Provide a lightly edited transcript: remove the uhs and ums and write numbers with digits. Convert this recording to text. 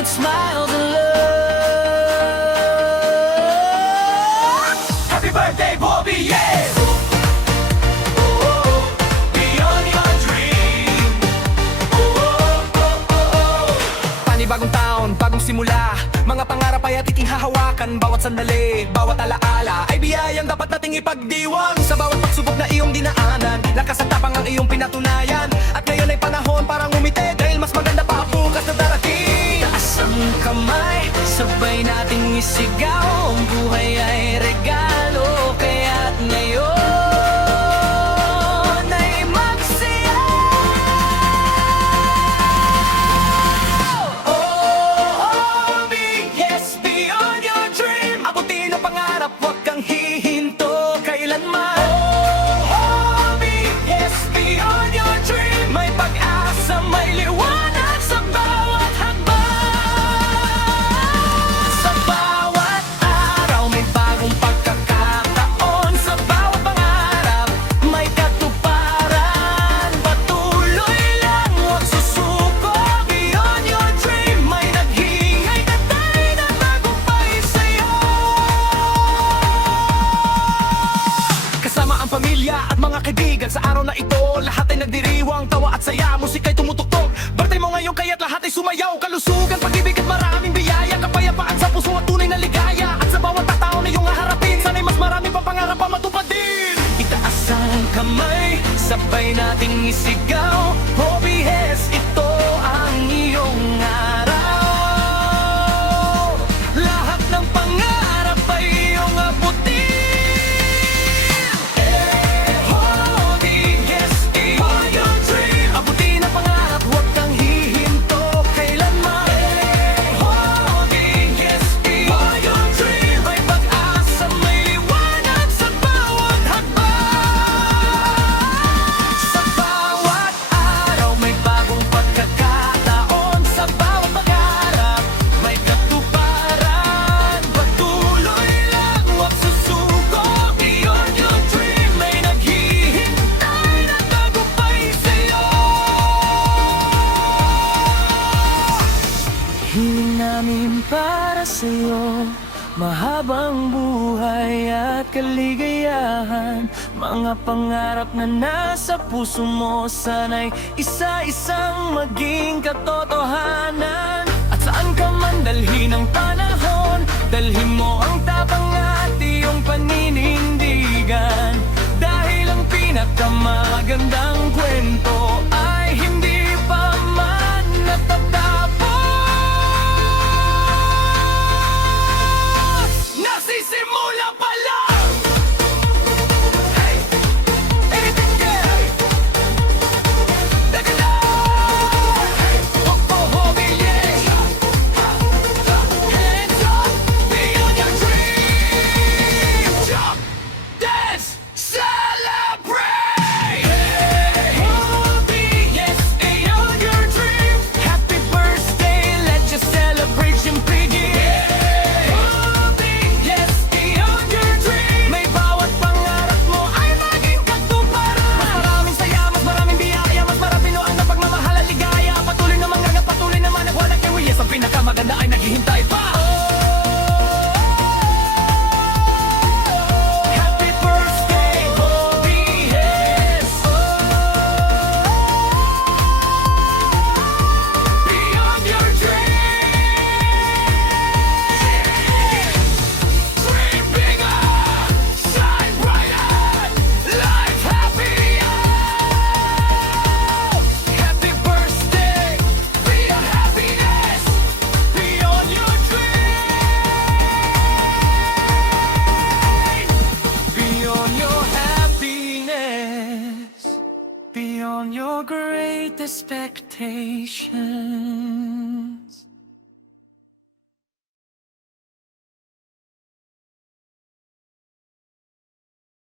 with smiles and love. Happy birthday, Bobby, yes! Beyond your dream. Panibagong taon, bagong simula. Mga pangarap ay ating hahawakan. Bawat sandali, bawat alaala ay biyayang dapat nating ipagdiwang. Sa bawat pagsubok na iyong dinaanan, lakas at tapang ang iyong pinatunayan. At ngayon ay panahon parang umiti, dahil mas maganda pa ang bukas na darating. Taas ang kamay, sabay nating isigaw. Ang buhay ay regalo, kaya't ngayon ay magsiyaw. Oh, yes, beyond your dream. Abutin ang pangarap, huwag kang hihinto kailanman. Yes, beyond your dream. May pag-asa, may liwanag sa bawat hakbang. Sa bawat araw may bagong pagkakataon. Sa bawat pangarap may katuparan. Patuloy lang, huwag susuko. Beyond your dream, may naghihintay na tagumpay sa'yo. Kasama ang pamilya at mga kaibigan sa araw na ito, lahat ay nagdiriwang, tawa at saya, musika'y tumutugtog. Birthday mo ngayon kaya't lahat ay sumayaw. Kalusugan, pag-ibig at maraming biyaya, kapayapaan sa puso at tunay na ligaya. At sa bawat tao na iyong haharapin, sana'y mas maraming pa pangarap pa matupad din. Itaas ang kamay, sabay nating isigaw. Hobbyhes, ito ang iyong araw. Lahat ng pangarap ay iyong abutin. Hobbyhes, beyond your dream. Abutin ang pangarap, huwag kang hihinto kailanman. Hobbyhes, beyond your dream. May pag-asa, may liwanag sa bawat hakbang. Sa bawat araw may bagong pagkakataon. Sa bawat pangarap may katuparan. Patuloy lang, huwag susuko. Beyond your dream, may naghihintay na tagumpay sa'yo. Hiling namin para sa'yo, mahabang buhay at kaligayahan. Mga pangarap na nasa puso mo, sana'y isa-isang maging katotohanan. At saan ka man dalhin ang panahon, dalhin mo ang tapang at iyong paninindigan. Dahil ang pinakamagandang kwento ay hindi pa man natatapos. Nagsisimula pa lang. Hey, anything can. Teka lang. Hey, hobby, yeah. Hands up, beyond your dream. Jump, dance, celebrate. Hobby, yes, beyond your dream. Happy birthday, let your celebration begin. Hobby, yes, beyond your dream. May bawat pangarap mo ay maging katuparan. Mas maraming saya, mas maraming biyaya, mas marapino ang napagmamahal at ligaya. Patuloy naman hanggang patuloy naman ang walang kawiyas. Ang pinakamaganda ay naghihintay pa. Happy birthday, Bobby Hess. Beyond your dream. Dream bigger, shine brighter, life happier. Happy birthday, be your happiness, beyond your dream. Beyond your happiness, beyond your great expectations.